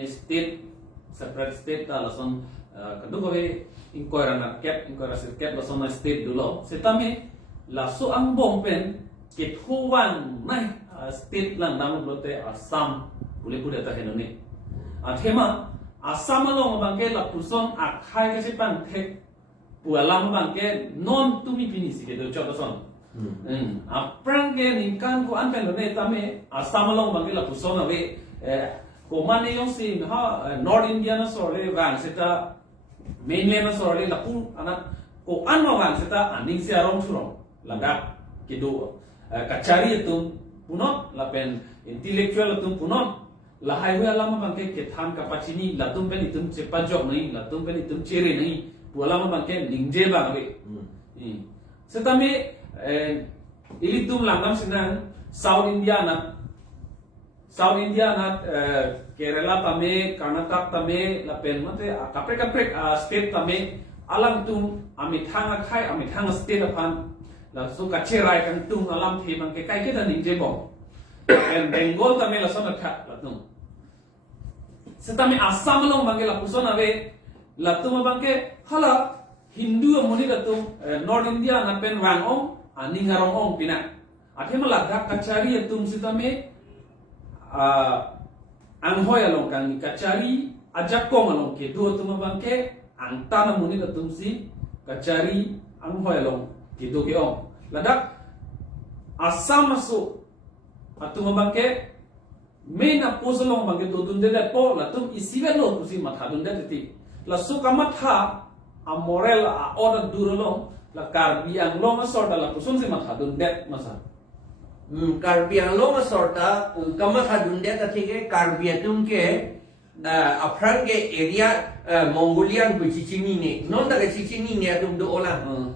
state separate state ta lason kadung we inquire na cap inquire sir cap lason na state dulo setame la so ang bom pen ke thuwan nai state lang dam lote Assam pule ta henoni athema Assam along bangke la puson akhai ke pan thek pualam bangke non tumi pini si ke do chot son aprang ke ninkan ko an pen ne tame Assam along bangke la puson ave ko mane yung si North India na sore wang seta mainland na sore lapu anak ko anwa wang seta aning si arong surong ladak kido kachari itu punot lapen intellectual itu punot lahai we alama bangke kethan kapachini latum pen itum cepajok nahi latum pen itum chere nahi pualama bangke ningje bang we seta me ilitum langam sinan South India na Kerala tame, Karnataka tame, lapen mate kapre state tame, alam tum amit hanga khai amit hanga state apan, la so kacerai kan tum alam thi bangke kai kita ningje bong, and Bengal tame la sona kha la tum. Setame Assam long bangke la pusona ave la tum bangke hala Hindu amuni la tum North India na pen wang ong aning harong ong pina. Athema la kachari tum setame ang hoy along kan kachari ajak kong along ke dua tuma bangke ang tanah muni datum si kachari ang hoy along ke do ke ong ladak Assam masuk atuma bangke main apos along bangke do dunde de po latum isibe lo tu si matha dunde ti la suka matha a moral a order durolong la karbi ang long asor la pusun si matha dunde masa Karbiang lo masorta kamat hadunde tathike karbiatum ke afran ke area Mongolian ku cicini ne non da cicini ne atum do olang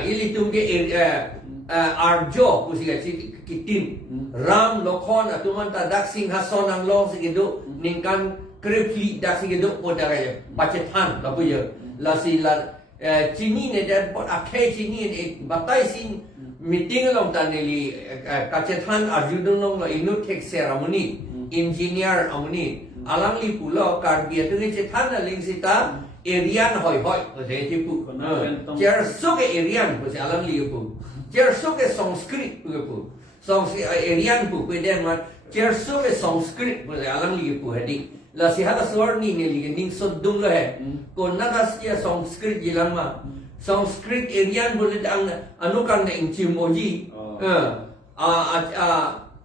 ili tum ke arjo ku siga kitin ram lokhon atuman ta daksing hason ang long sigido ningkan kripli daksigido podare bacethan la puye la si la cini ne da pot akhe cini ne batai sin meeting along taneli kacethan arjudun long lo inut tek ceremony engineer amuni alangli pulo karbia tu cethan ling sita area hoi hoi se tipu cher so ke area ko se alangli pu cher so ke sanskrit pu sanskrit area pu peden ma cher so ke sanskrit ko se alangli pu hedi la si hala swarni ne li ning so dung lo he ko nagas ya sanskrit jilang ma Sanskrit area boleh ang anukan na ingchimoji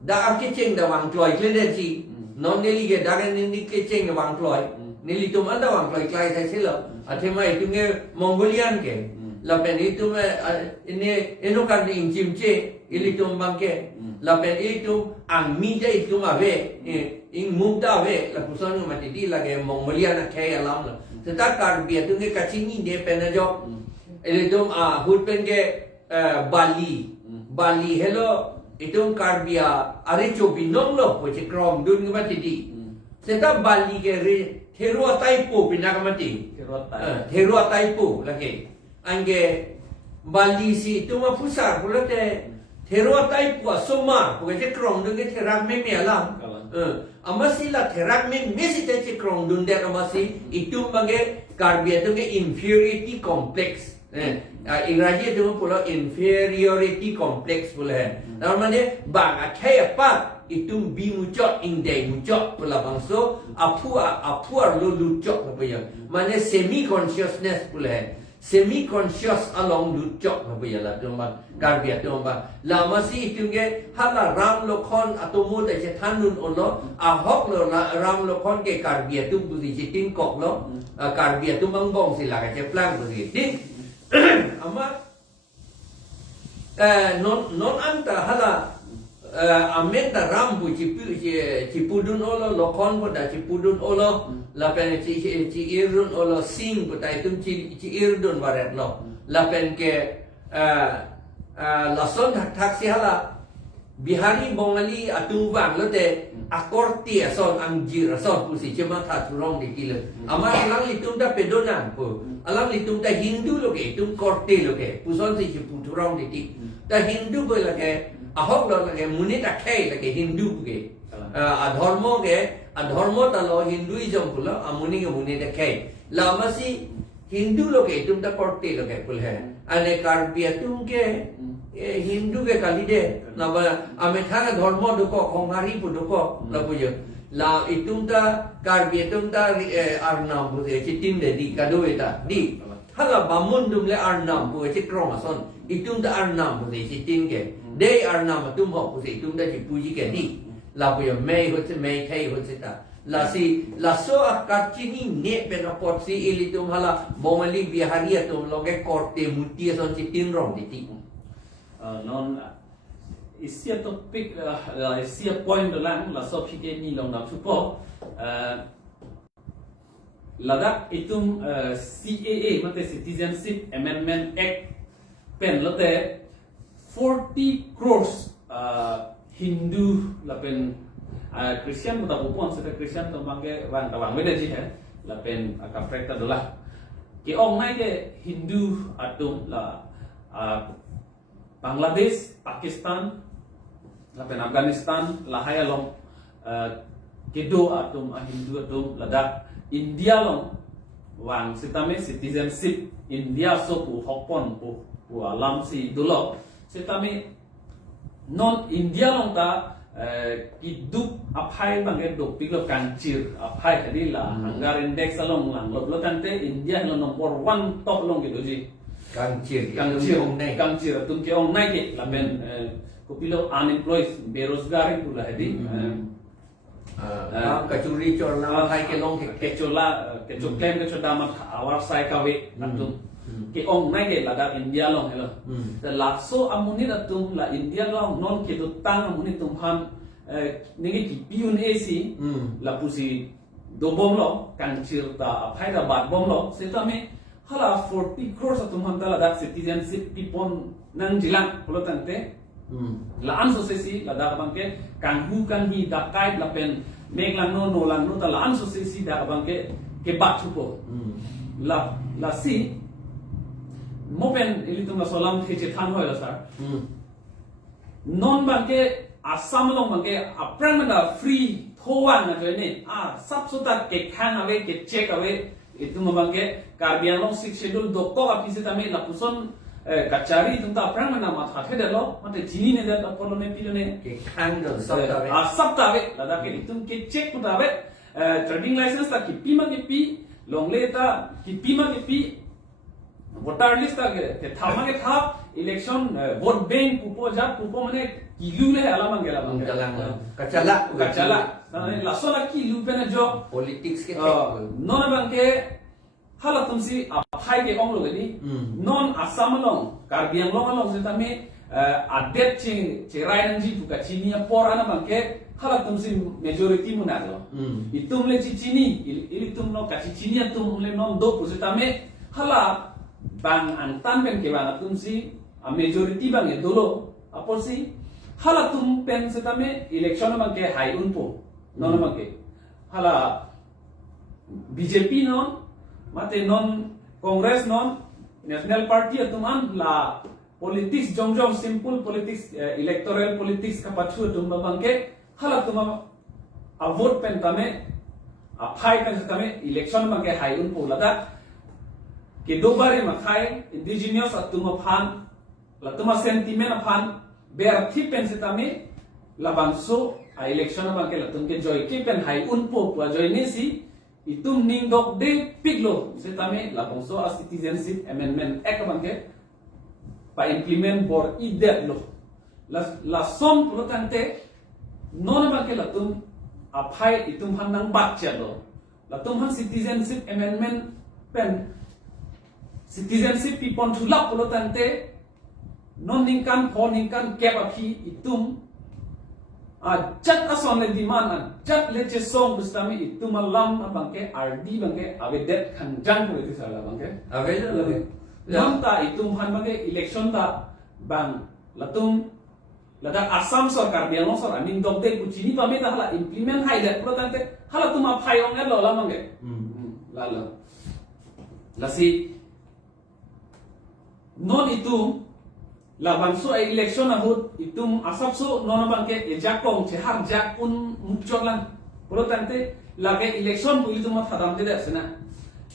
da akecheng da wang kloi kledeji non neli ge dagan ni kecheng da wang kloi neli tum anda wang kloi klai sai silo athema itu nge Mongolian ke la pen itu ini anukan na ingchimche ili tum bangke la pen itu ang mida itu ave ing mukda ave la pusan mati di la ge Mongolian ke alam la tetakar biar tu nge kachini de penajok Elitum hutpen ke Bali hello itum karbia arecho binong lo poche krom dun ngamati di seta Bali ke therua taipo pinakamati therua taipo lagi angge Bali si ituma pusar pulate therua taipo soma poche krom dun ke therak me alam amasi la therak me mesi te krom dun de amasi itum bange karbia tu ke inferiority complex Ingraji itu pula inferiority complex pula. Namanya bang akhir apa itu bimucot indai mucot pula bangso apua lo lucot apa ya? Mana semi consciousness pula. Semi conscious along lucot apa ya lah tuan karbia tuan. Lama si itu ke hala ram lokon atau muda cetanun ono ahok lo ram lokon ke karbia tu budi cetin kok lo karbia tu mangbong sila ke ceplang budi. Ama non anta hala amenta rambu cipudun olo lokon pada cipudun olo lapen irun olo sing pada itu irdun baret lo lapen ke lason taksi hala Bihari Bongali atubang lo te akorti ason angjir ason pusi cuma tak turong di kilo. Ama alang litum da pedonan pu. Alang litum da Hindu lo ke tum korte lo ke. Puson si cipu turong di ti. Da Hindu boleh ke ahok lo ke munit akai lo ke Hindu ke. Adhormo ke adhormo talo Hinduism pula amuni ke muni de kai la masi Hindu lo ke tum ta korte lo ke pul hai ane Karpia tum ke Hindu ke kali de na ba ame thana dharma duko khongari pu duko la pujo la itum ta Karpia tum ta arnam bu de chitin de di kado eta di hala bamun dum le arnam bu che krong ason itum ta arnam bu de chitin ke de arnam tum ho bu de itum ta chi puji ke di la pujo mei ho che mei kai ho che ta la si la so akachini ne pe na pot si ili tum hala bomali biharia tum loge korte muti son chitin rong di ti non isia topik isia point lang la so phike ni long na chupo ladak itum CAA mate Citizenship Amendment Act pen lote 40 crores Hindu la pen Christian muta upon seta Christian to bangke wan tawang beda ji hai la pen ka frekta dola ke ong nai ke Hindu atum la Bangladesh, Pakistan, lapen Afghanistan, lahaya long kedo atum Hindu atum ladak India long wang sitame citizenship India so pu hokpon pu alam si dulo sitame non India long ta kiduk aphai bange dok piglo kancir aphai tadi la hangar index along lang lo tante India lo nomor 1 top long gitu ji kancir tum ke ong nai ke lamen kopilo unemployed berozgar itu lah hadi kacuri chor na hai ke long ke chola ke choklem ke chodamat awar sai kawe atum ke ong nai ke lada India long helo la so amuni atum la India long non ke tang amuni tum ham ningi ki piun AC la pusi do bom lo kancir ta aphai da bat bom lo setame hala 40 crores atum hantala dak citizenship pipon nang jilang polo tante la an sosesi la dak bangke kanhu kan hi dakai la pen meglang no lang no ta la an sosesi dak bangke ke bat chupo la si mopen ilitum la solam theche than hoila sar non bangke Assam long bangke aprang manda free thowan na joine sab sutat ke khan awe ke check awe itu membangke Karbian long 6 schedule dokko apisi tame la puson kacari tunta aprang mana mat hathe delo mate jini ne dat apolo ne pilone ke khandol sabtawe sabtawe lada ke itum ke check putawe driving license ta ki pima ke pi longle ta ki pima ke pi voter list ta ke thama ke thap election vote bank pupo jat pupo mane kilu le alamang gela bang kacala la sola kilu pena jo politics ke non bangke hala tumsi aphai ke ong logani non Assam long Karbian long setame adet cerai nanji buka chini porana bangke hala tumsi majority munado itum le chini ilitum no kachini tum le non do setame hala bang antan ben ke bang tumsi a majority bang dolo aposi hala tum pen setame election bangke hai unpo non bangke hala BJP non mate non Congress non National Party atuman la politics jong simple politics electoral politics kapachu tum bangke hala tum a vote pen tame a phai pen tame election bangke hai unpo lada ke dobare makhai indigenous atum phan la tuma sentiment phan ber thi pen setame la bangso a election bangke la tum ke joy ke pen hai unpo wa joy nesi itum ning dok de piglo setame la bangso a Citizenship Amendment Act bangke pa implement bor idet lo la som protante non bangke la tum aphai itum han nang batcha lo la tum han Citizenship Amendment pen citizenship pipon thulap protante non ningkan pho ningkan kep api itum jat ason le diman jat le che song bustami itum alam bangke RD bangke avedet khanjang pure ti sala bangke available non ta itum han bangke election ta bang latum lada Assam sarkar biang sor amin dokte kuchini pame ta hala implement haida protante hala tuma phai ong lo la bangke lalo lasi non itum la bangso election ahut itum asapso non bangke ejakong chehar jak un mukchorlan Puro tante lagi election bu itu mat hadam tidak sana.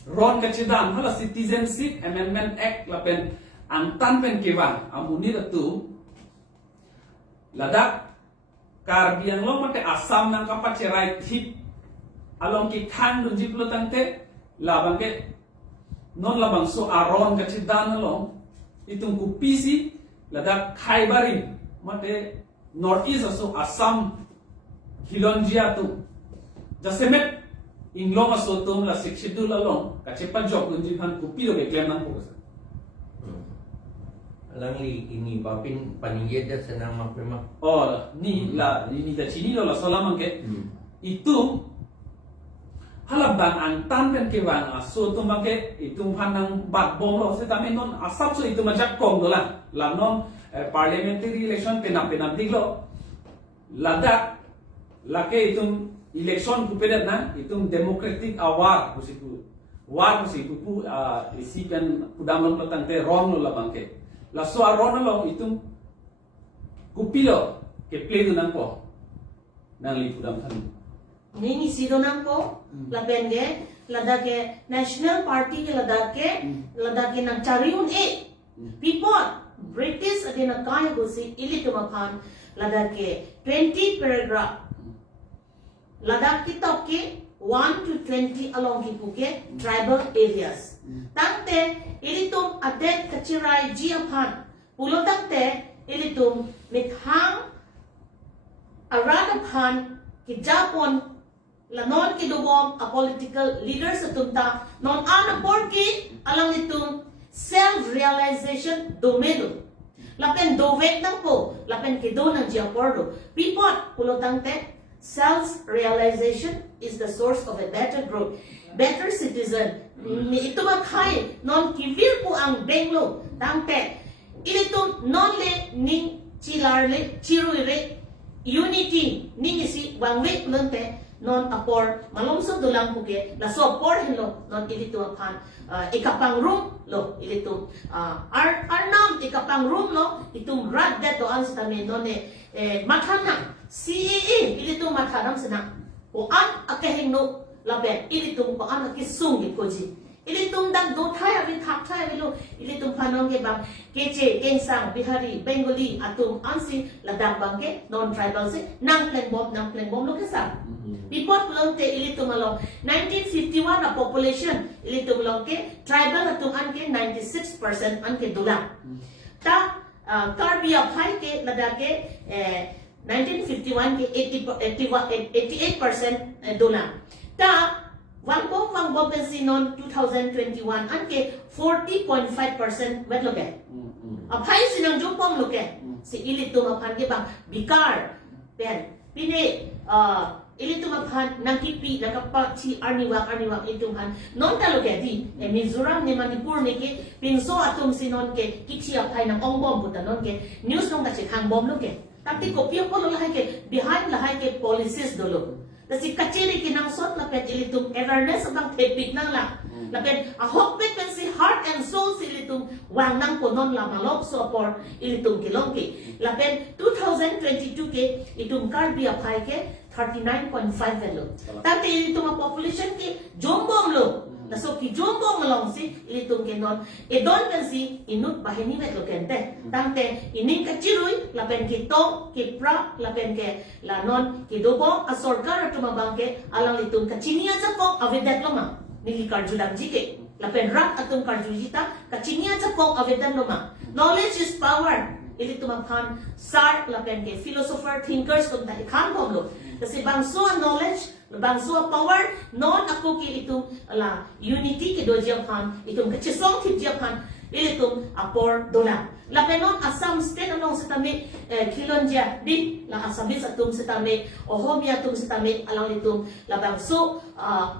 Ron kecidan hala Citizenship Amendment Act lapen antan pen kewan amuni itu ladak karbiang lo mate Assam nang kapat cerai tip along ki khang dunji puro tante labang ke non labang so aron kecidan along itung kupisi ladak Khaibarin mate North East so Assam Hilonjia tu jasemet inglong aso tum la sikshidul along kacepat job dunji han kupi do beklem nang ko Langli ini bapin paningye dah senang mapema. Oh ni la ni da chini lo la solamang ke itu halabang antan pen kewan aso tum bangke itu hanang bat bom lo se tame non asap so itu majak kom do la non parliamentary election penam diglo lada lake itu election kupedat na itu democratic award kusiku war kusiku pu isipan pudam lo tante ron lo la bangke la so ron lo itu kupilo ke play do nang po nang li pudam than Nini sido nang po la bende lada ke National Party ke lada ke nang chariun people British adina kaya gusi ili tumakan lada ke 20 paragraph lada kitab ke 1 to 20 along kipuke tribal areas tangte ili tum adet kachirai jiapan pulo tangte ili tum mithang aradapan ki Japon la non ki dugom a political leaders atumta non ana porki alang itum self realization domino lapen dovek nang po lapen ki do nang jiapordo people pulo tangte self realization is the source of a better growth better citizen ni ito makai non kivir po ang benglo tangte ilitum non le ning chilarle chiruire unity ning si wangwe lente non apor malomso dulang puke la so por hello non ilito apan ikapang room lo ilito arnam ikapang room lo itum rad deto an sa tamin non mathana CAA ilito mathanam sana o an akahing no labet ilito ko an akisung gikoji ilitum dan do thai avi thak thai avi lo ilitum phanong ke bang keche kengsang bihari bengali atum ansi ladang bang ke non tribal se nang plan bomb lo ke sa Before belong te ilitum along 1951 a population ilitum long ke tribal atum an ke 96% an ke dulang ta Karbia phai ke lada ke 1951 ke 88% dulang ta Wang vacancy non 2021 an ke 40.5% wet loke aphai sinang jupong loke si ilitum aphan ke bang bikar pen pine ilitum aphan nangkipi nakapachi arniwak itum han non ta loke di Mizoram ne Manipur ne ke pinso atum sinon ke kichi aphai nang ongbom puta non ke news nong ta che khang bom loke tapi kopio ko lo lahai ke behind lahai ke policies dolo Kasi kaciri kinang sot lapet ilitum awareness abang tepik nang la lapet a hokpet pen si heart and soul si ilitum wang nang konon la malok so por ilitum kilongki lapet 2022 ke itum Karbia phai ke 39.5 velo tapi ilitum a population ke jombom lo naso ki jombom malong si ilitum ke non edon pen si inut bahini vet lo kente tangte ining kachirui lapen ki to ki pra lapen ke la non ki dobo a sorkar atuma bangke alang litum kachinia japok avedat loma nili karjulam jike lapen rak atum karjujita kachinia japok avedat loma knowledge is power ilitum aphan sar lapen ke philosopher thinkers tum ta ikhan bomlo kasi bangso knowledge bangso power non ako ki itum la unity ki dojiam khan itum kachisong thijam khan ilitum apor dola lapenon Assam state along setame Kilonja di la Assamese atum setame Ohomia atum setame alang itum la bangso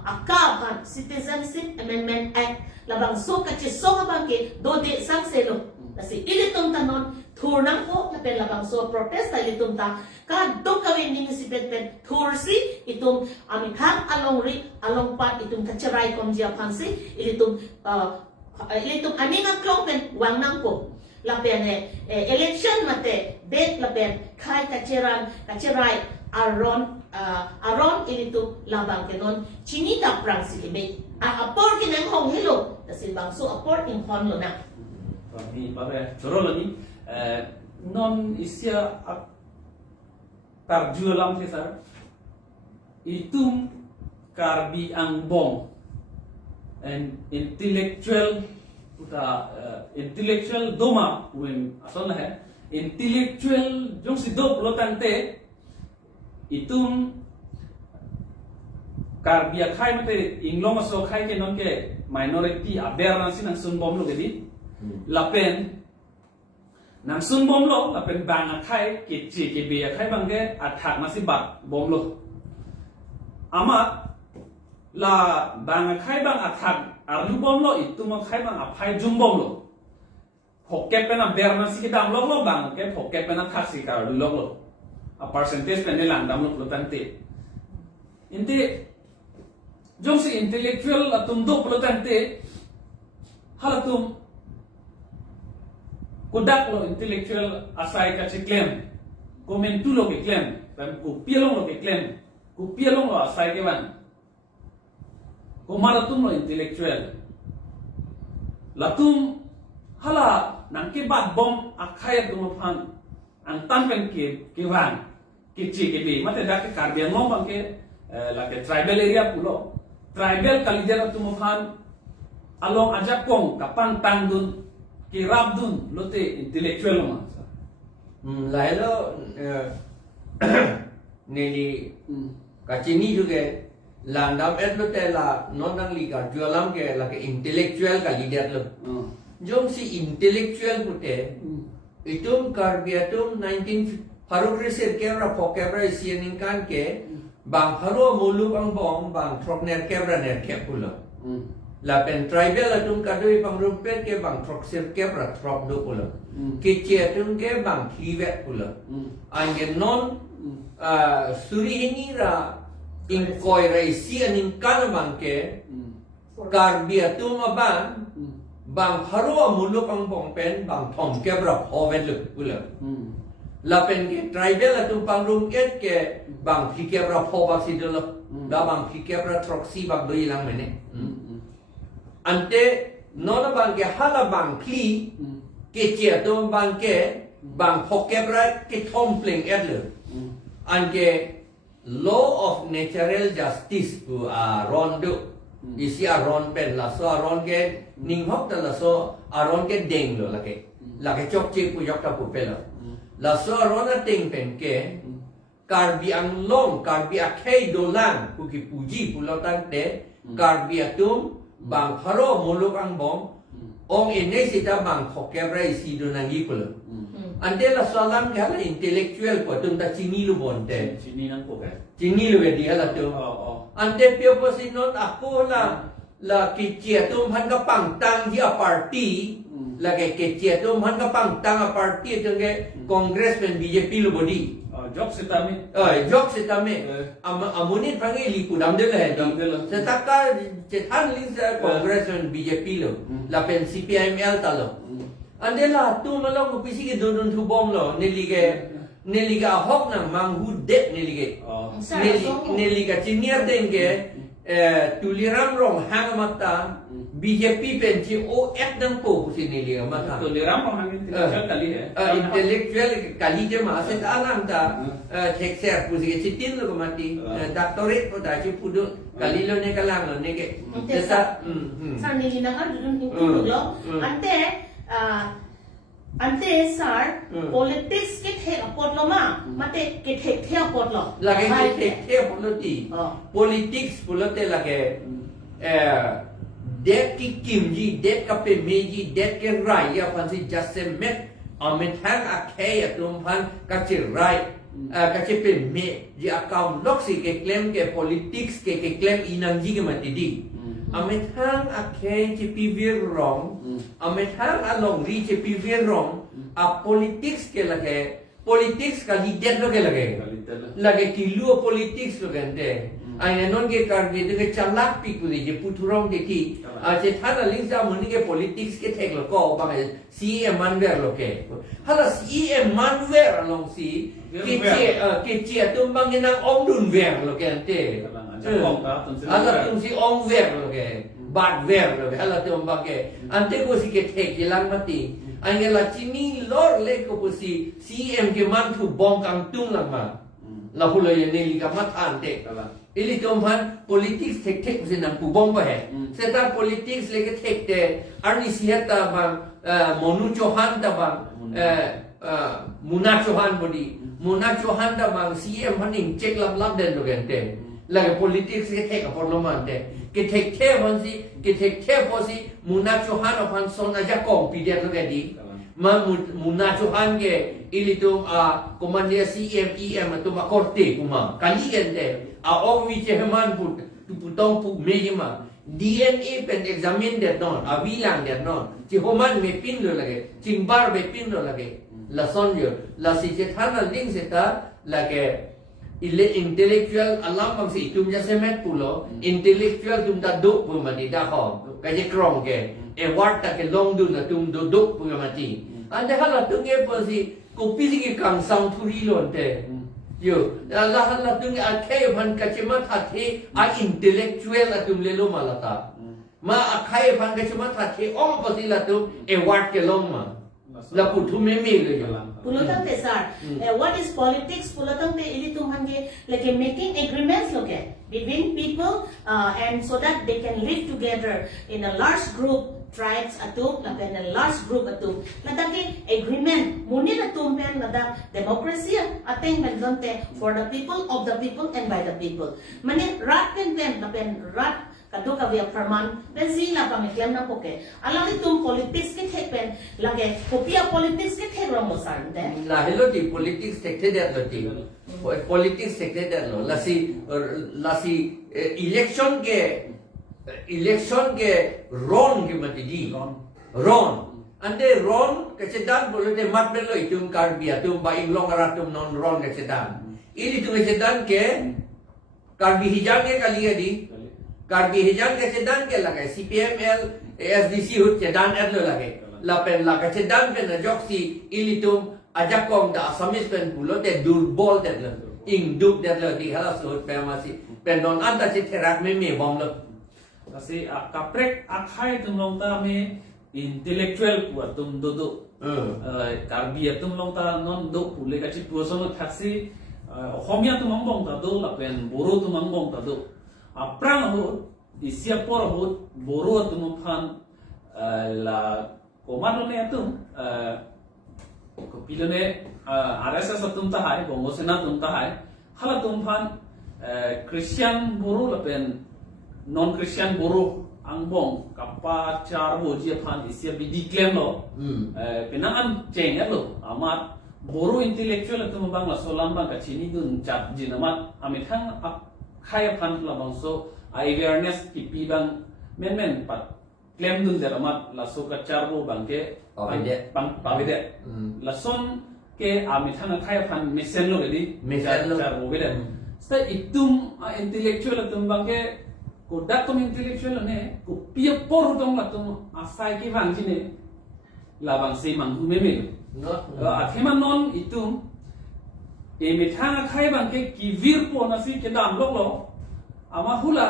akab Citizenship Amendment Act la bangso kachisong bangke dode sang selo kasi ilitum tanon thurnang ko lapen la bangso protest ilitum ta ka dokawin ning sipet thursi itum amithang along pat itum kacharai komjia phansi ilitum aninga klongpen wangnang ko lapen election mate date lapen khai kacharai aron aron ilitu labang kenon chini ta prang sikebe apor kinang hong hello tasin bangso apor in hon lo na Ni pare choro ni non isya tarjualam ke sar itum karbi ang bong and intellectual intellectual doma when asal hai intellectual jong si do plotante itum karbi khai mate inglong so khai ke non ke minority awareness nang sun bom lo gedi lapen nang sun bom lo lapen bang khai ke chi ke be khai bang ke athak masi bat bom lo ama la bang khai bang athak arlu bom lo itu ma khai bang aphai jum bom lo phokep pena berna si ke dam lo bang ke phokep pena thak si ka lo a percentage pen lang dam lo tante inte jong si intellectual atum do tante halatum kodak lo intellectual asai ka claim komentu lo ke claim pem ku pielong lo ke claim ku pielong lo asai ke ban ko maratum lo intellectual latum hala nang ke bat bom akhaya dum phan ang tan pen ke wan ke chi ke bi mate dak ke karbiang ngom bang ke la ke tribal area pulo tribal kalijar tum phan along ajak kong kapang tangdun ki rabdun lote intellectual ma lai lo neli kachini juga landam et lote la nonang li ka jualam ke la ke intellectual ka leader lo jom si intellectual pute itum karbiatum 19 Haruk reset kebra pokebra isianing kan ke bang haro muluk ang bong bang trok ner kebra ner kepulo la pen tribal atum kadoi pang rumpet ke bang trok sir kebra trok do pulo ke atum ke bang kivet pulo ange non suri ini ra in koi ra isianing kan bang ke karbiatum abang bang haro muluk ang bong pen bang thom kebra hovet lu pulo lapen ke tribal atum pangrum ket ke bang fikebra phobak sidolo da bang fikebra troksi bak doi lang mene ante nona bang ke hala bang kli ke che to bang ke bang phokebra ke thompling edle anke law of natural justice ku rondo isi ron pen la so ron ke ning hok ta la so ron ke deng lo la ke chok che ku yok ta pu pe lo la so rona ting pen ke karbi ang long karbi akhei dolang ku ki puji pulau tan te karbi atum bang haro muluk ang bom ong ene sita bang khokebra isi do nang ikulo ante la salam ke hala intellectual ko tum ta chini lu bonte chini nang ko ka chini lu di hala tu ante pio posinon aku la ki chia tum han ka pang tang ji a party lagi kecil tu man kapang tang parti tu ke Kongres dan BJP lu body. Jok setame. Jok setame. Amunit panggil lipu dam dia lah. Setaka cetan lins Kongres dan BJP lu. Lapen CPML talo. Ande lah tu malam kupisi ke dudun tu bom lo. Neliga hok nang manghu det neliga. Neliga ciniar denge. Tuliram rong hang mata. BJP penci OF dan po sini lihat mata. Tuliram rong hang intellectual kali ya. Intellectual kali je masih alam ta. Tekser pusi ke citin lo mati. Doctorate po dah cukup dulu. Kali lo ne kalang lo ne ke. Desa. Sar ni nang adun itu lo. Ante sar politics ke thek apot lo ma. Mate ke thek apot lo. Lagi ke thek apot lo ti. Politics pulote lagi. Det ki kimji, det ka pemeji, det ke raya fansi jasse met amet hang akhei atum phan ka chi rai ka chi peme ji account loksi ke claim ke politics ke claim inang ji ke matidi amet hang akhei chi pivir wrong amet hang along ri chi pivir wrong a politics ke lage politics ka leader lo ke lage ki luo politics lo gante ai non ke karbi de ke chalak pi ku je puturong de ti je thana lingsa muni ke politics ke thek lo ko ba CM manver lo ke hala CM manver long si ke che tum bang nang om dun ver lo ke ante hala tum si om ver lo ke bad ver lo ke hala tum bang ke ante ko si ke thek je lang mati ai la chini lor le ko si CM ke man thu bong kang tung lang ma la hula ye ne li ka mathan te ili tomhan politics tek se nam pu bong ba hai seta politics le ke tek te arni siata bang monu chohan da bang muna chohan bodi muna chohan da bang CM haning check lam den lo gente la politics ke tek por lo man te ke tek the hon si ke tek the po si muna chohan of son aja kong pi dia lo ke di ma muna chohan ke ili tum komandia CM EM tu ma korte kuma kali gente ong vi che man put tu putong pu me ma DNA pen examine that non avilang that non chi homan me pin lo lage chimbar me pin lo lage la son yo la si che thana ling se ta la ke intellectual alam bang si tum ja semet pulo intellectual tum ta do pu ma di da ho ka je krong ke e wat ta ke long du la tum do pu ma ti ande hala tum ge po si ko pi si ke kang sang thuri lo te yo la tung akhai ban kachima thathe intellectual atum lelo malata ma akhai ban kachima thathe ong pasila tu award ke long ma la puthu me le yo pulotang te sir what is politics pulotang te ili tumhange like making agreements loke between people and so that they can live together in a large group tribes atum lapen a large group atum ladaki agreement muni atum pen lada democracy ateng melonte for the people of the people and by the people mane rat pen lapen rat kadu ka via perman pen si la pa meklem na poke alang tum politics ke thek pen lage kopia politics ke thek rom sar de la hello di politics tekte de lo ti politics tekte de lo lasi election ke ron ke mati di ron ante ron ke sedan bolo de mat belo itum karbia tum ba inglong aratum non ron ke sedan ini tu ke sedan ke karbi hijang ke kali di karbi hijang ke sedan ke lagai CPML SDC hut sedan adlo lagai lapen la ke sedan ke na joksi ini tum ajak kong da asamis pen pulo de durbol de ing duk de di hala sut pe masi pen non anta si terak me bom lo kasi kaprek akhai tum long ta me intellectual pu tum do karbi tum long ta non do pule ka chi pu so no thaksi homia tum mong ta do la pen boru tum mong ta do aprang ho isia por ho boru tum phan la komano ne tum ko pilone RSS tum ta hai bongo sena tum ta hai hala tum phan Christian boru la pen non Christian boru angbong kapa char bo ji phan isia bi declaim lo penangan cheng lo amat boru intellectual tu bangla solam bang ka chini dun chat jinamat amithang khai phan la bang so awareness ki pi bang men pat claim dun deramat la so ka char bo bang ke bang pavide la son ke amithang khai phan mesen lo di char bo bede sta itum intellectual tum bang ke ko datum intellectual ne ko pia por dong la tum asai ki bang jine la bang sei mang hu me athema non itum e mithanga khai bang ke ki vir po na si ke dam lok lo ama hula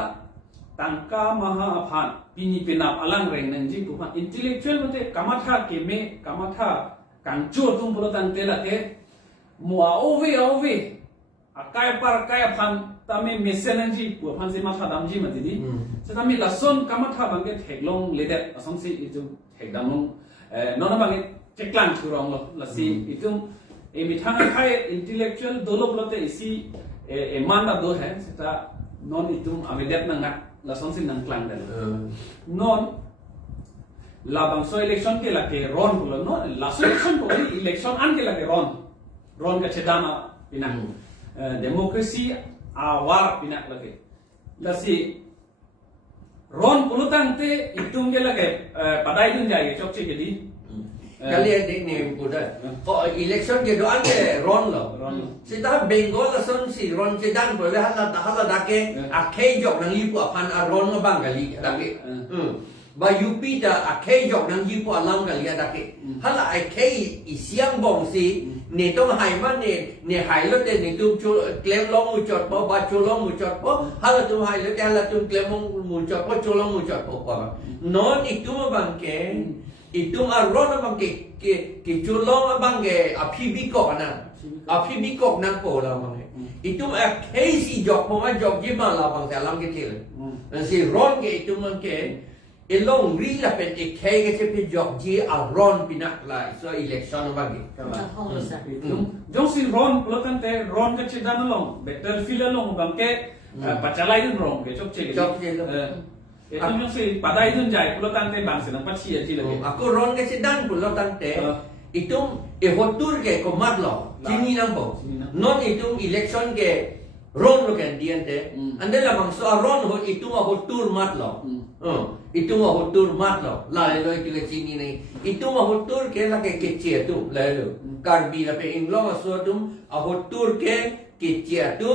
tangka maha phan pini penap alang reng nang ji pu intellectual mate kamatha ke me kamatha kangcho tum bolo tang te la ke mua ove akai par kai phan tami mesenanji pu phan se ma tha dam ji mati di se tami lason kamatha bang ke theklong ledet asong si itu thekdam non bang cheklan kurang lo lasi itum e mithanga khai intellectual develop lote isi e manda do hai seta non itum amedet nang lason sin nang klang dal non labang so election ke la ke ron pulo no la election ko election an ke la ke ron ka chedama pinang democracy awar pinak lagi lasi ron pulutang te itung ke lagi padai dun jai chok che jadi kalian dek name kuda oh election ke doan ke ron lo sita Bengal ason si ron cedan boleh hala dake akhir jok nang lipu apan ron ngabang kali dake ba UP da akhir jok nang lipu alam kali dake hala akhir isiang bong si ne tong hai man ne hai lo de ne tu claim long mu chot bo ba chu long mu chot bo hala tu hai lo hala tu claim mu chot bo chu long mu chot bo ba non itu ma bang ke itu aron bang ke chu long bang ke api bikok nan po la bang itu akhir si jok mo ma jok ji ma la bang salam ke til si ron ke itu man ke elong ri la pen akhir ke se pe jok ji aron pinak la so election bang ke jong si ron pelotan te ron ke cedan long better feel long bang ke pacalai dun rong ke chok che itu jong si padai dun jai pelotan te bang senang pachi aji lagi aku ron ke cedan pelotan te itu hotur ke komat lo sini nampo non itu election ke ron lo kan dian te ande la bang so ron ho itu ma hotur mat lo itu ma hotur mat lo la lo itu ke sini ni itu ma hotur ke la ke kecil tu la lo karbi la pe inglong so tum a hotur ke kecil tu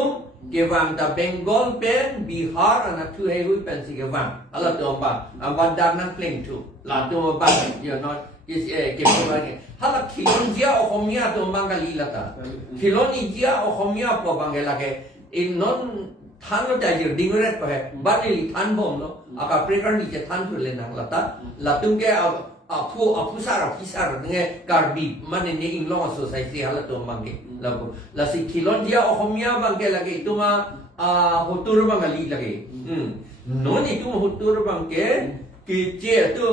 ke wang ta Bengal pen Bihar ana tu hai hui pen si ke wang ala tu ba amban dan nan pleng tu la tu ba you not is ke ba ni hala khilon dia ohomia tu bang kali la ta khilon dia ohomia po bang la ke in non than lo ta jir dingret pa hai ba ni than bom lo aka prekan ni je than tu le nang la ta la tu ke apu sar nge karbi mane ni inglong society hala tu bang ke la si khilon dia ohomia bang ke lagi itu ma hotur bang kali lagi non itu hotur bang ke je tu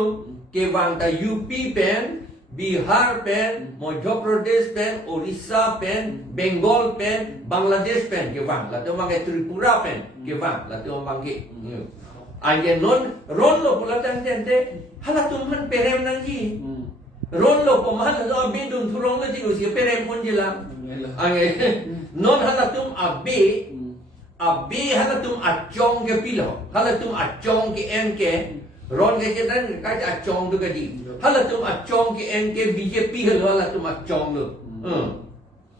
ke wang ta UP pen Bihar pen Madhya Pradesh pen Orissa pen Bengal pen Bangladesh pen ke wang la tu bang ke Tripura pen ke wang la tu bang ke aje non ron lo pula tan te hala tu man perem nang ji ron lo po man lo bindun thurong le ti usi perem pun jila ange non hala tum abe hala tum achong ke pilo hala tum achong ke em ke ron ke dan ka achong tu ke di hala tum achong ke em ke BJP hala tum achong lo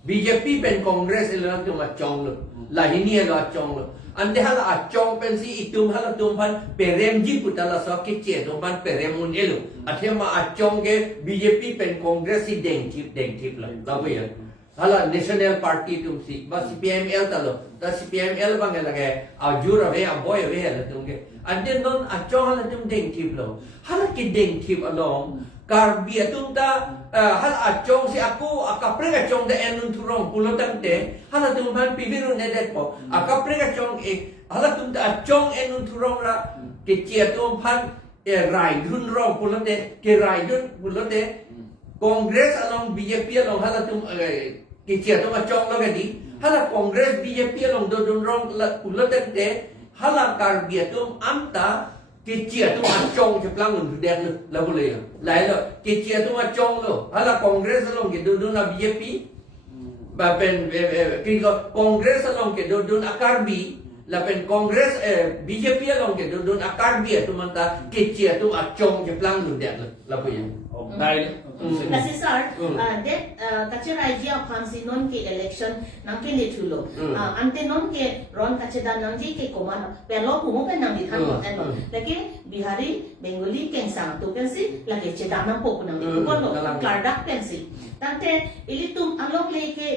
BJP pen Congress hala tum achong lo la hini hala achong lo ande hala achong pen si itum hala tum pan perem ji putala so ke che tum pan perem mun elo athema achong ke BJP pen Congress si deng tip la we hala national party tum si ba CPML talo ta CPML bang la ke a jura ve a boy ve la tum ke ande non achong hala tum deng tip lo hala ke deng tip along karbi tum ta hala achong si aku akapre achong de enun thurong pulotang te hala tum ban pibiru ne det po akapre achong hala tum ta achong enun thurong la ke chia tum pan rai dun rong pulote ke rai dun pulote Congress along BJP along hala tum ke chia tum achong lo ke di hala Congress BJP along dun rong la pulote te hala karbi tum amta ke chia tu achong je plang un den la boleh lai lo ke chia tu achong lo hala Congress long ke dun na BJP ba pen ke Congress long ke dun akarbi la pen Congress BJP long ke dun akarbi tu manta ke chia tu achong je plang un den la boleh dai kasi sir det kachera idea phansi non ke election nang ke letulo ante non ke ron kacheda nang ji ke komana pelo kumo pe nang dithan ko en leke Bihari Bengali kengsang tu pensi lage cheda nang po kunang ko lo kardak pensi tante ilitum alok leke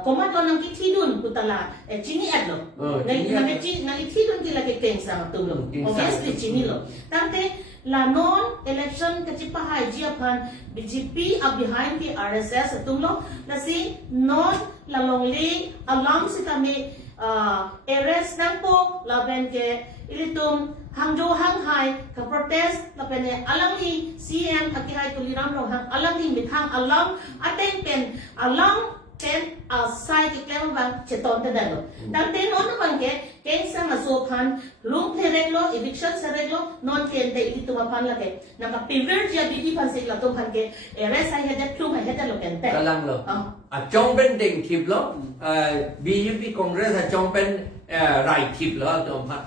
koma to nang ki thidun putala chini adlo ngai thidun ki lage kengsang tu lo obviously chini lo tante la non election kachipa haji aphan BJP up behind the RSS tumlo la si non la longli along sitame arrest nangpo la ben ke ilitum hangjo hanghai ka protest la pen alangi CM akihai tuliram lo hang alangi mithang along ateng pen along pen outside ke klem bang cheton te dalo dan te non bang ke kensa maso phan room thereglo eviction sereglo non ken te itu phan la ke nang pivot ja bidi phan se la to phan ke arrest ai hede plum ai hede lo ken te kalang lo chong pen ding tip lo BJP Congress chong pen right tip lo to phan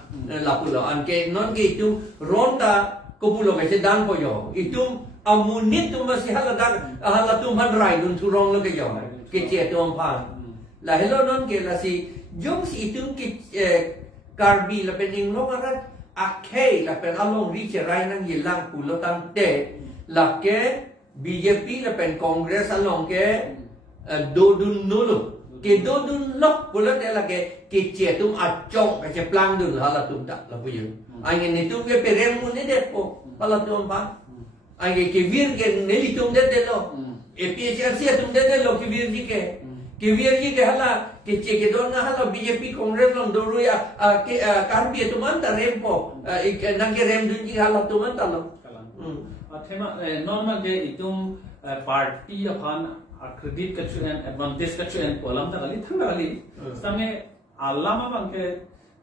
la pu lo an ke non ke tu ronda ko pulo ke se dan po yo itu amunit tu masih halatum hanrai dun turong lo ke jom ke cie tu ampan la hello non ke la si jong si itu ke karbi la pening long arat akhei la pen along ri cerai nang yelang pulo tang te la ke BJP la pen kongres along ke dodun nulu ke dodun lok pulo te la ke cie tum acong ke ceplang dun halatum tak la puyo angin itu ke peremu ni det po halatum ampan angge ke vir ke neli tum de lo APHRC tum de lo ke vir ji ke hala ke che ke don hala BJP Congress long doru ya ke karbi tum anta rempo nang ke rem dun ji hala tum anta lo thema normal je itum party upon credit kachuan advantage kachuan polam ta kali thang kali same alama bang ke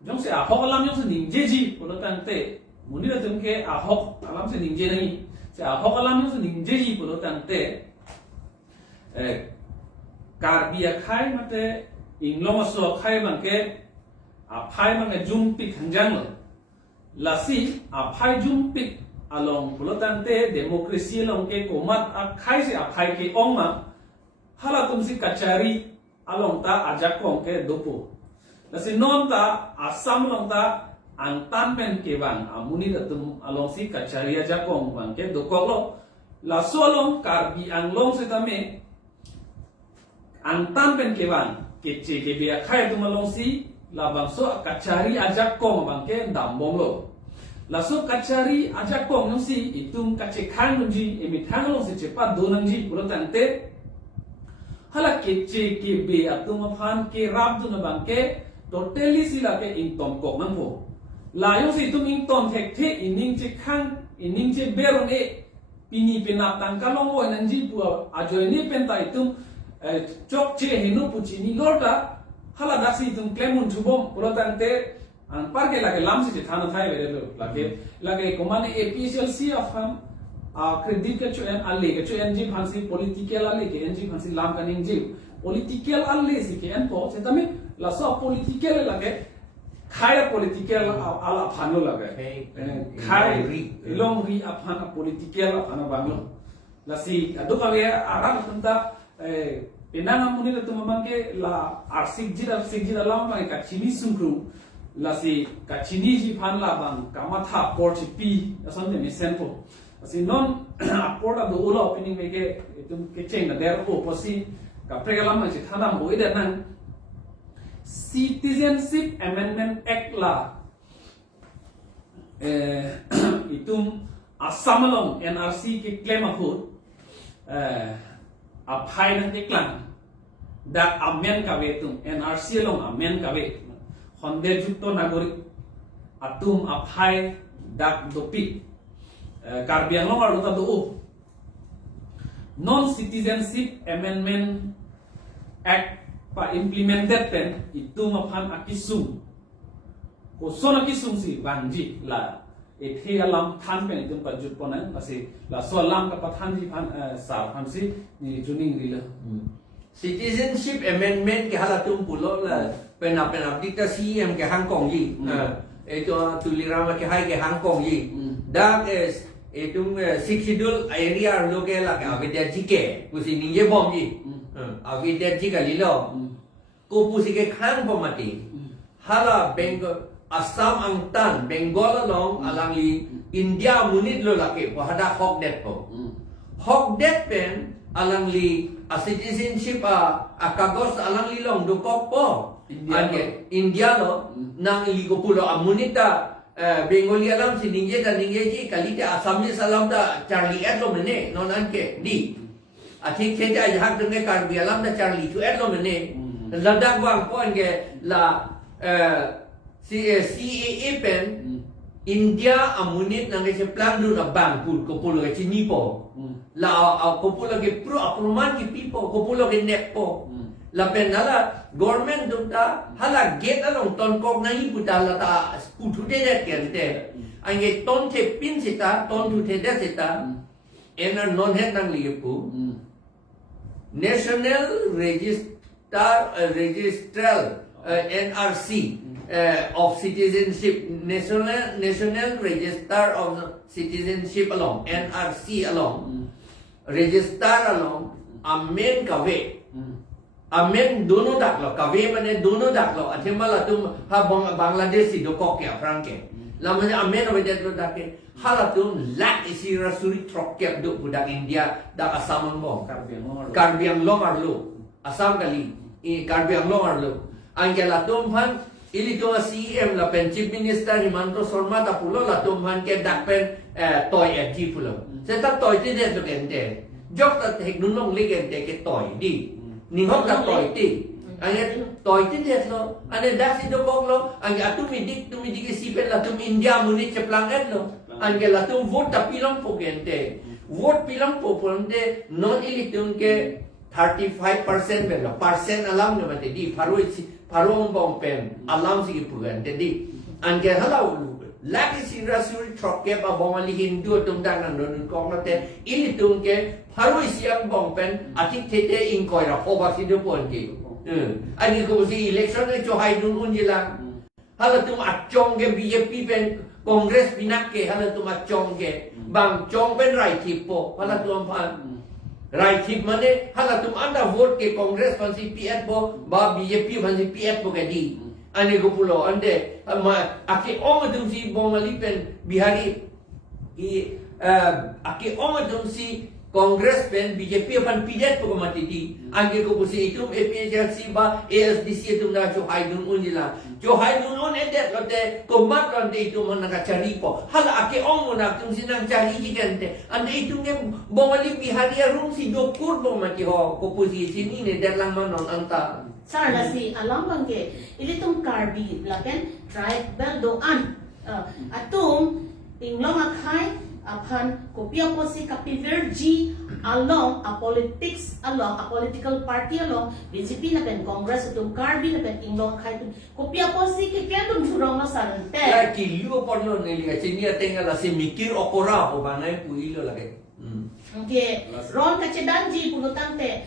jong se ahok alam jong se ningje ji polotan te munira tum ke ahok alam se ningje nahi ahok alam se ningje ji polotan te karbia khai mate inglong so khai bang ke aphai bang jumpik hangjang lo lasi aphai jumpik along polotan te demokrasi long ke komat akhai se aphai ke ongma hala tum si kachari along ta ajak kong ke dopo lasi non ta Assam long ta ang tanpen ke bang amuni datum along si kachari ajak kong bang ke dokok lo la solong karbi ang long se tame ang tanpen ke bang ke che ke bia khai tum along si la bang so kachari ajak kong bang ke dambong lo la so kachari ajak kong nong si itum kache khang nji emi thang long si chepa donang ji polotan te hala ke che ke be atum phan ke rap du na bang ke totally sila ke intom kok nang po la yo si tum intom thek the ining che khang ining che beron e pini penap tang kalong wo nang ji pu ajoy ni pen tai tum chok che hinu puchi ni lorda hala daksi tum klemun thubom polotan te ang parke lage lam si thana thai vere lo lage komane APCLC afam credit ke chuan alle ke chuan ji phansi political alle ke NG phansi lam kaning ji political alle si ke en po se tame la so political lage khai political ala phano lage khai long ri aphana political ana banglo la si aduka we aram tanta penang amuni tu mamang ke la arsik jira lam ma ka chini sungkru lasi kachini ji phan la bang kamatha port pi asan de senpo asi non port of the ola opening me ke tum ke cheng na der po posi ka pregalam ma chi thana moi de nan Citizenship Amendment Act la itum Assam long NRC ke claim aput aphai nan ke klan dak amen ka we tum NRC long amen ka we Honde jukto nagorik atum aphai dak dopi karbiang long aruta do non Citizenship Amendment Act pa implemented pen itum aphan akisung ko son akisung si banji la ethe alam than pen itum pa jutpona lasi la so alam ka pathan ji phan sa phan si ni juning rila Citizenship Amendment ke halatum pulo la pena dikta CM ke Hong Kong ji itu tulirama ke hai ke Hong Kong ji dak es itu siksidul area lo ke la ke avidya ji ke pusi ninje bom ji avidya ji ka lilo ko pusi ke khang bom mati hala Bengal Assam ang tan Bengal long alang li India munit lo la ke hada hok det po hok det pen alang li citizenship kagos alang li long dokok po India lo nang ligo pulo amunita Bengali alam si ninje dan ninje ji kali ta Assam ni salam da Charlie Edlo mene non anke di atik ke ja hak dengan Karbi alam da Charlie tu Edlo mene ladak wang po anke la CAA pen India amunit nang se plan du na bang pul ko pulo ke chini po la ko pulo ke pro apruman ki pipo ko pulo ke nek po la penala government dukta hala get along ton kok na hi putala ta putu de det kente ange ton te pin sita ton tu te de sita ener non het nang lipu National Registrar NRC of Citizenship, National Register of Citizenship along, NRC along, register along, amen kawe. Amen dono dak lo, kawe mane dono dak lo, athema la tum ha Bangladesh do kok ya franke. La mane amen obe det lo dak ke, hala tum lak isi rasuri trok ke do budak India dak Assam mo. Karbiang long arlo, Assam kali, Karbiang long arlo. Angela tum phan ili to CM la pen Chief Minister Himanto Sharma ta pulo la tum phan ke dak pen toy FG pulo. Se ta toy ti det lo kente. Jok ta hek nun long le kente ke toy di. Ning hok ta toy ti. Ane toy ti det lo. Ane dak si do kok lo. Ane atu midik ke si pen la tum India muni ceplang et lo. Angela tum vote ta pilang po kente. Vote pilang po ponte non ili tum ke 35% ben lo. Percent alam no mate di parong bong pen alam si pugan jadi angke halau lagi si rasul trokke ba bong ali hindu tum dan non kong nate ili tum ke paru siang bong pen atik tete inkoi ra hoba si do pon ki ani ko si election ne cho hai dun unjila hala tum achong ke BJP pen congress binak ke hala tum achong ke bang chong pen rai tipo hala tum pan Right tip mane hala tum anda vote ke Congress fansi PF bo ba BJP fansi PF bo kadi ane ko pulo ande ake ong tum si bomali pen bihari ake ong tum si Congress pen BJP pan PF bo mati di ane ko pusi itum APHC ba ASDC tum na cho haidun unila cho haidun on edet lote komat ande itum na cari po hala ake ong na tum sinang cari jigante ande itum ne bomali bihari room si dokur bo mati ho ko posisi ni ne dalang manon anta Sar si alam bangke ili tum karbi laken tribal do an atum inglong akai apan kopia posi kapi verji along a politics along a political party along BJP laken Congress atum karbi laken inglong akai tum kopia posi ke tum jurong na sarante la ki liu porlo ne liga chinia tenga la si mikir okora po banai puilo lage Okay, ron kacedanji pulutan te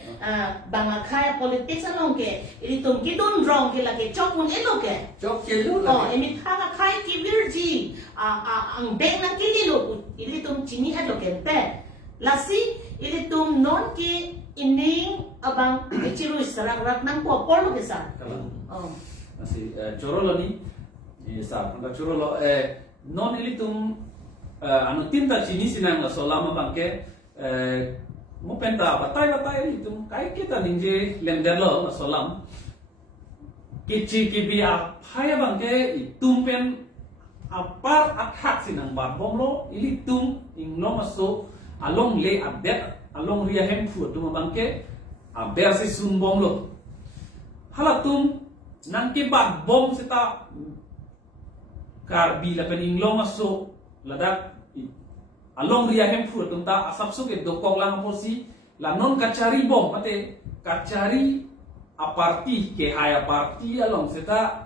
bangakai politics along ke ini tum kidun rong ke lagi chok mun elo ke chok chelu oh lage ini thaka kai ki virji ang beng na kili lo ini tum chini elo ke pe lasi ini tum non ke ining abang keciru sarang rak nang ko polo ke sa oh Nasi corolo ni sa pangka corolo non ili tum anu tinta chini sinang la solama bangke mo penta batay itu kai kita ninje lendelo la solam kici kibi a phaya bangke itumpen apar athak sinang bar bomlo ili tum ingno maso along le abet along ria hem fu tum bangke aber si sun bomlo halatum nang ke bag bom sita karbi la pen inglo maso ladak along ria hem fu tum ta asap su ke dokong lang posi la non kacari bom pate kacari a parti ke haya parti along sita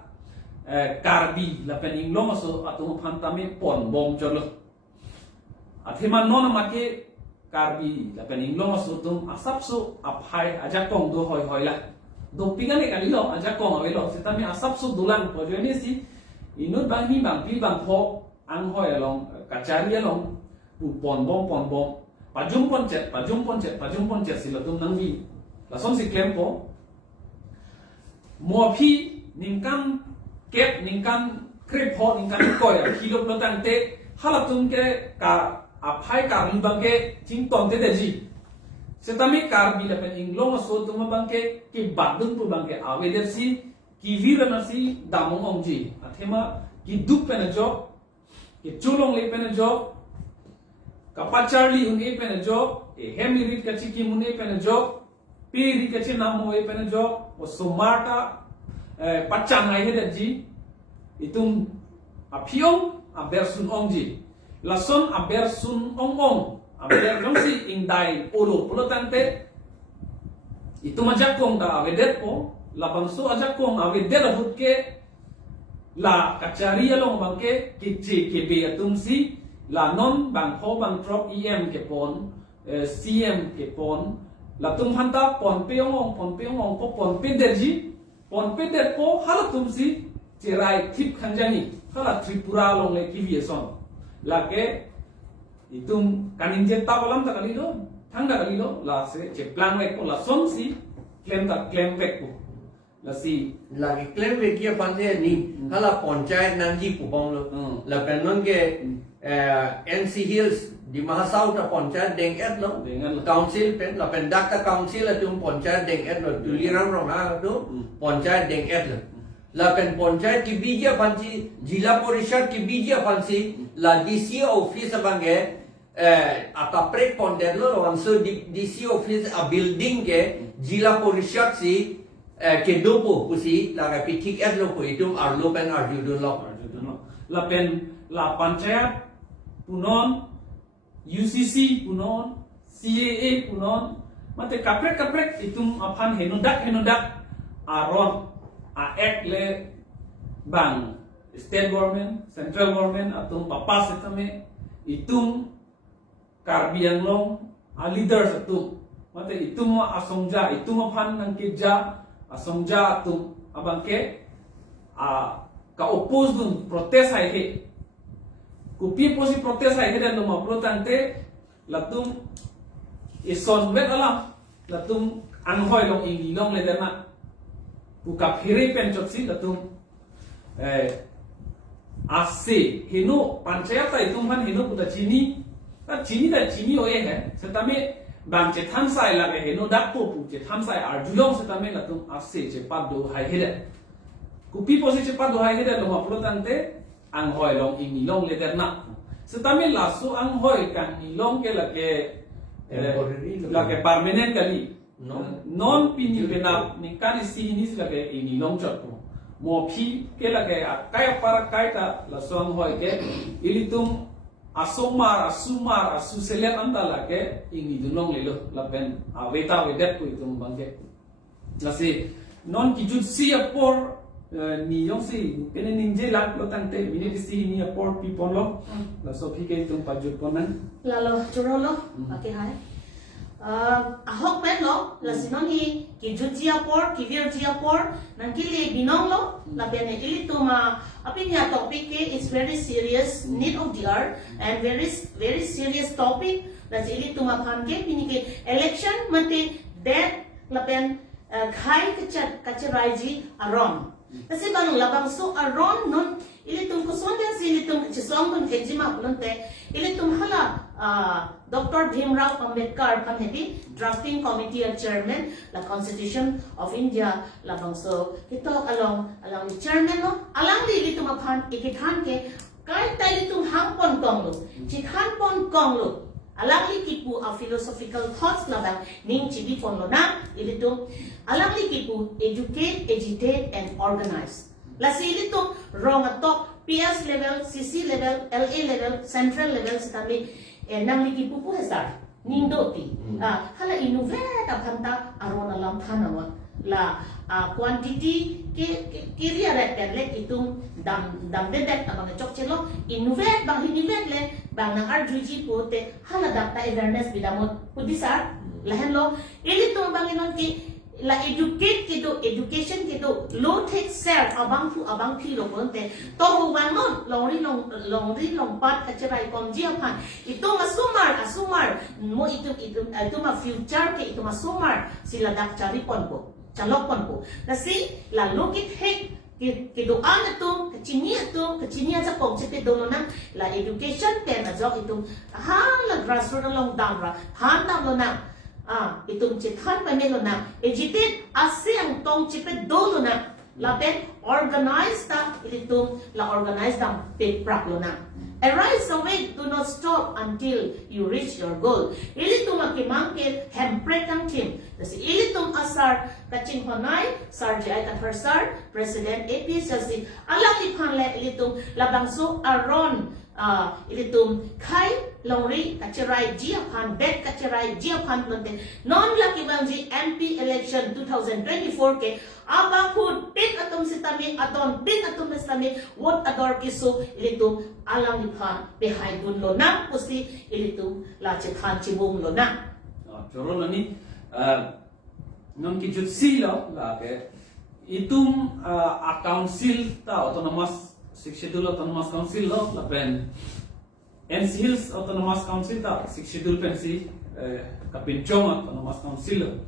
karbi la pen inglo maso atum phantame pon bom cholo athema non make karbi la pen inglo maso tum asap su aphai aja kong do hoi la do pingane kalilo aja kong awelo sita me asap su dulan po jeni si inut bang ni bang pi bang pho ang hoi along kacari along pon bom pajum pon cet sila tum nangbi la son si klempo mo phi ningkan kep ningkan krep ho ningkan ko ya kilo plotang te halatum ke ka aphai ka ribang ke ting ton te deji setami kar bi la pen inglo so tum bangke ki badung pu bangke aweder si ki vira na si damong ongji athema ki dup pen jo ki chulong le pen jo kapacharli unge pen jo hemi rit kachi ki mune pen jo piri kachi namo e pen jo o somata pacang ai he ji itum apiong abersun ongji lason abersun ong aber nongsi indai olo tante itu majakong da avedet po labangso ajakong avedet hutke la kacharia long bangke kichi kebe atumsi la non bang ho bang drop em ke pon cm ke pon la tum hanta pon peong po pon pederji pon peder po hala tum si cerai tip kanjani kala Tripura long le TV son lake itum kanin je tabalam ta kali lo thangda kali lo la se je plan wek ko la son si claim wek ko la si lagi claim wek kia panse ni kala panchayat nanji pupong lo la penon ke NC Hills di Mahasau ta panchayat denget lo council pen la pen dakta council la tum panchayat denget lo tuliran rong ha tu panchayat denget lo la pen panchayat ki bija pansi jila porishad ki bija pansi la DC office abange ataprek ponder lo so DC office a building ke jila porishad si ke dopo pusi la pitik et lo ko itum arlo pen arjudun lo la pen la panchayat punon UCC punon CAA punon mate kaprek itum aphan henodak aron a ek le bang state government central government atum papas etame itum karbiang long a leaders atum mate itum asongja itum aphan nang kija asongja atum abangke a ka oppose dun protest hai he kupi posi protest hai he dan no protante latum ison wet alam latum anhoi long ingi long le dana buka phiri pen chopsi latum ase hino panchayat tai tumhan hino puta chini oye hai setame bang che tham sai la ke hino dak po pu che tham sai arjulong setame latum ase che pado hai hede kupi posi che pado hai hede lo protante anghoi long ingi long le dana setame lasu anghoi kan ni long ke la ke permanent kali non pini benap ni kani sinis la ke ini long chot mo phi ke la ke kai para kai ta la song hoi ke ilitum asumar asuselet anda la ke ini dunong le lo la ben aweta wedet pu itum bangke la si non ki jut si apor ni yong si kene ninje la lo tante mini si ni apor people lo la so phi ke itum pajut ponan la lo churolo pakai hai ahok pen lo la sinon hi ki jutia por ki virgia por nang kili binong lo la bene ili tuma apinya topic ke is very serious need of the hour and very serious topic la ili tuma phan ke pini ke election mate that la pen khai kacharai ji aron kasi bang labang so aron non ili tum ko sonja si ili tum chisong kun kejima pulante ili tum hala Dr. Bhimrao Ambedkar Pamhedi drafting committee chairman la Constitution of India la bangso ito along the chairman no alang li itu maphan ikithan ke kai tai tum hangpon konglo chikhanpon konglo alang li kipu a philosophical thoughts la bang ning chibi pon lo na ilitum alang li kipu educate agitate and organize la si ilitum rong atok PS level CC level LA level central level sitami nang liki pupu hesar ningdoti hala innovate aphanta arona lam thanawa la quantity ke kiria ret lek itum dam dedet abang chok chelo innovate bang innovate le bang nang arjuji pote hala dakta awareness bidamot pudisar lahen lo ili tum bang inon ki la educate kido education kido low tech self abang thi lo bonte to hu wan non longri long pat kacherai komji aphan itu asumar mo itu ma future ke itu masumar sila dak cari pon ko calok pon ko kasi la lokit hek kido an tu kecinia sa pong chete dono na la education pen azok itu la grassroots long down ra han tam lo na itum chithan pa melo na agitate asyang tong chipet dolo na laben organize ta ilitum la organize tam pe praklo na arise away, do not stop until you reach your goal. Ilitum akimangkil hemprekang team. Kasi ilitum asar kaching honay sarjay katharsar President AP Sasi alang iphanle ilitum labangso aron ilitum kai longri kachirai jiaphan bet kachirai jiaphan lonte non laki bangji MP election 2024 ke abang food pin atom sitami aton pin atom sitami what ador kisu ilitum alang iphan behay dun lo na pusti ilitum la chithan chibung lo na choro lo ni non ki jut si lo la ke itum a council ta autonomous schedule autonomous council lo la pen NC Hills autonomous council ta schedule pen si kapinchong autonomous council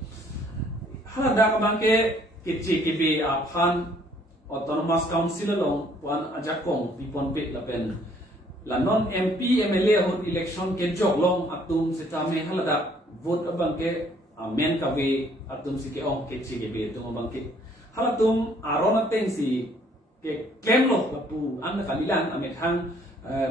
hala da ka bangke kichi kibi a phan autonomous council long wan ajakong pipon pit la pen la non MP MLA hot election ke jok long atum sitame hala da vote abangke men ka we atum si ke ong kichi kibi tum abangke hala tum arona teng si ke claim lo lapu an kalilan amet hang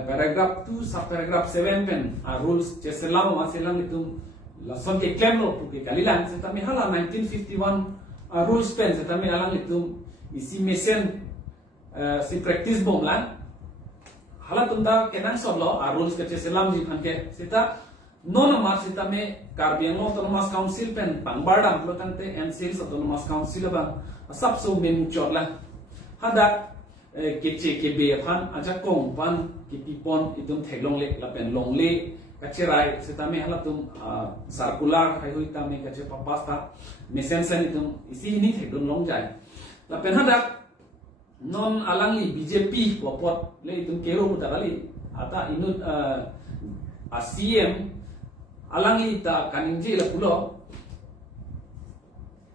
paragraph 2 subparagraph 7 pen rules cheselam maselam itum la son ke claim lo pu ke kalilan setami hala 1951 rules pen setami alang itum isi mesen si practice bom lan hala tum da kenang sob lo rules ke cheselam ji phanke seta non mar setame Karbiang autonomous council pen pangbardam lo tante NCL autonomous council bang sab so men chot la hadak keche kebe phan aja kong pan kipipon itum thelong le la pen long le kachirai setame halatum circular hai hui tame kache papasta mesensen itum isi ni thelong long jai la pen hadak non alangli BJP popot le itum kero mutarali ata inut CM alangli ta kaninje la pulo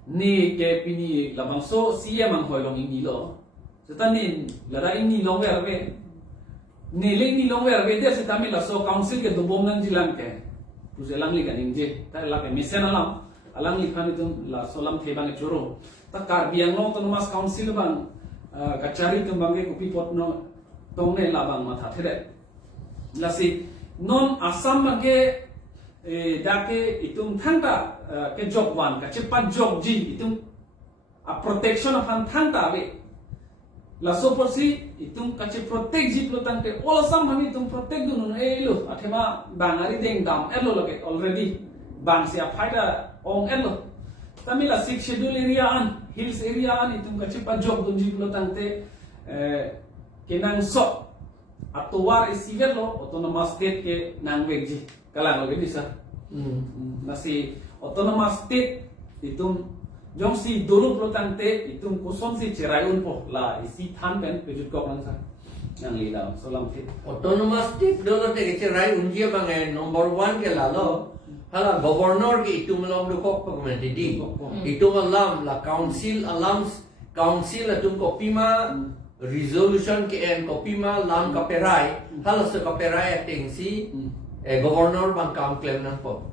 ni ke pini labangso CM ang hoilong ini lo setanin lada ini long verbe ni le ni long verbe dia setami la so council ke dobom nan jilan ke puzelang li kaning je ta la ke misen alam alang li khan itum la solam thebang choro ta Karbiang autonomous council bang kachari tum bange kupi pot no tongne labang matha thede la si non Assam bange dake itum thangta ke job wan ka chepan job ji itum a protection of han thangta be la so porsi itum kache protect ji plotang ke all Assam hani itum protect dun elo athema bangari deng dam elo loke already bang sia phaida ong elo tamila 6 schedule area an hills area an itum kache pa job dun ji plotang te kenang so atuar isivelo autonomous state ke nangweg ji kalang loge disa nasi autonomous state itum jong si dulu pelotang te itum kuson si cerayun po la isi than pen pejut kok lang sa yang lila solam te autonomous state dolo te cerai unjia bangai number 1 ke lalo hala governor ke itum lom do kok pagmenti di itum alam la council atum kopima resolution ke en kopima lam kaperai hala se kaperai atengsi governor bang kam claim nan po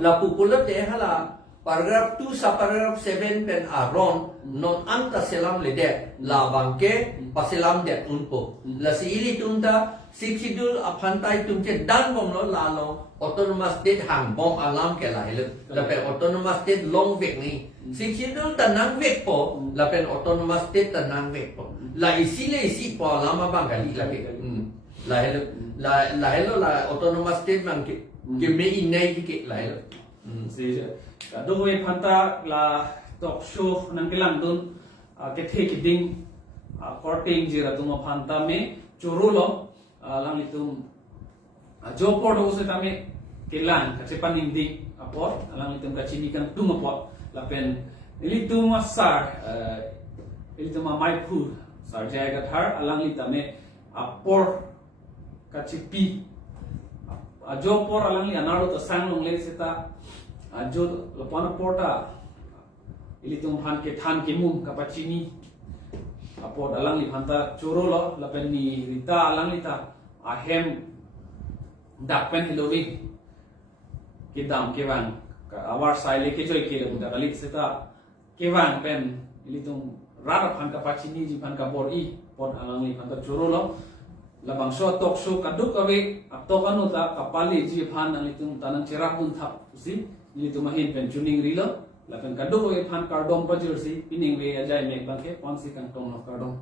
la popular te hala paragraph 2 sa paragraph 7 pen aron non anta selam lede la bangke paselam det unpo la si ili tunta sikidul aphantai tumche dan bom lo la lo autonomous state hang bom alam ke la hele la pe autonomous state long vek ni sikidul tanang vek po la pen autonomous state tanang vek po la isi po lama bang kali la ke la hele la autonomous state bang ke me inai ke la hele si do we phanta la talk show nang kilang dun ke the kiding courting jira tuma phanta me churulo lang litum jopor do se tame kilang ka sepaning di apor lang litum ka chimikan tuma pot la pen litum sar litum mai pu sar jaya thar alang litame apor ka chipi jopor alang li anaro to sang long le seta ajo lapana porta ilitum phan ke than ke mum kapachini apot alang li phanta chorolo lapen ni rita alang lita ahem dakpen hilowi ke dam ke wang awar saile ke joy ke da kali seta ke wang pen ilitum rara phan kapachini ji phan ka bor I pot alang li phanta chorolo labang so tok so kaduk awe atokanu ta kapali ji phan ang ilitum tanan cerapun thap si ini tu mahin pen tuning rilo, lapan kadung we pan kardong pajur si pining we ajai mek bangke ponsi kantong no kardong.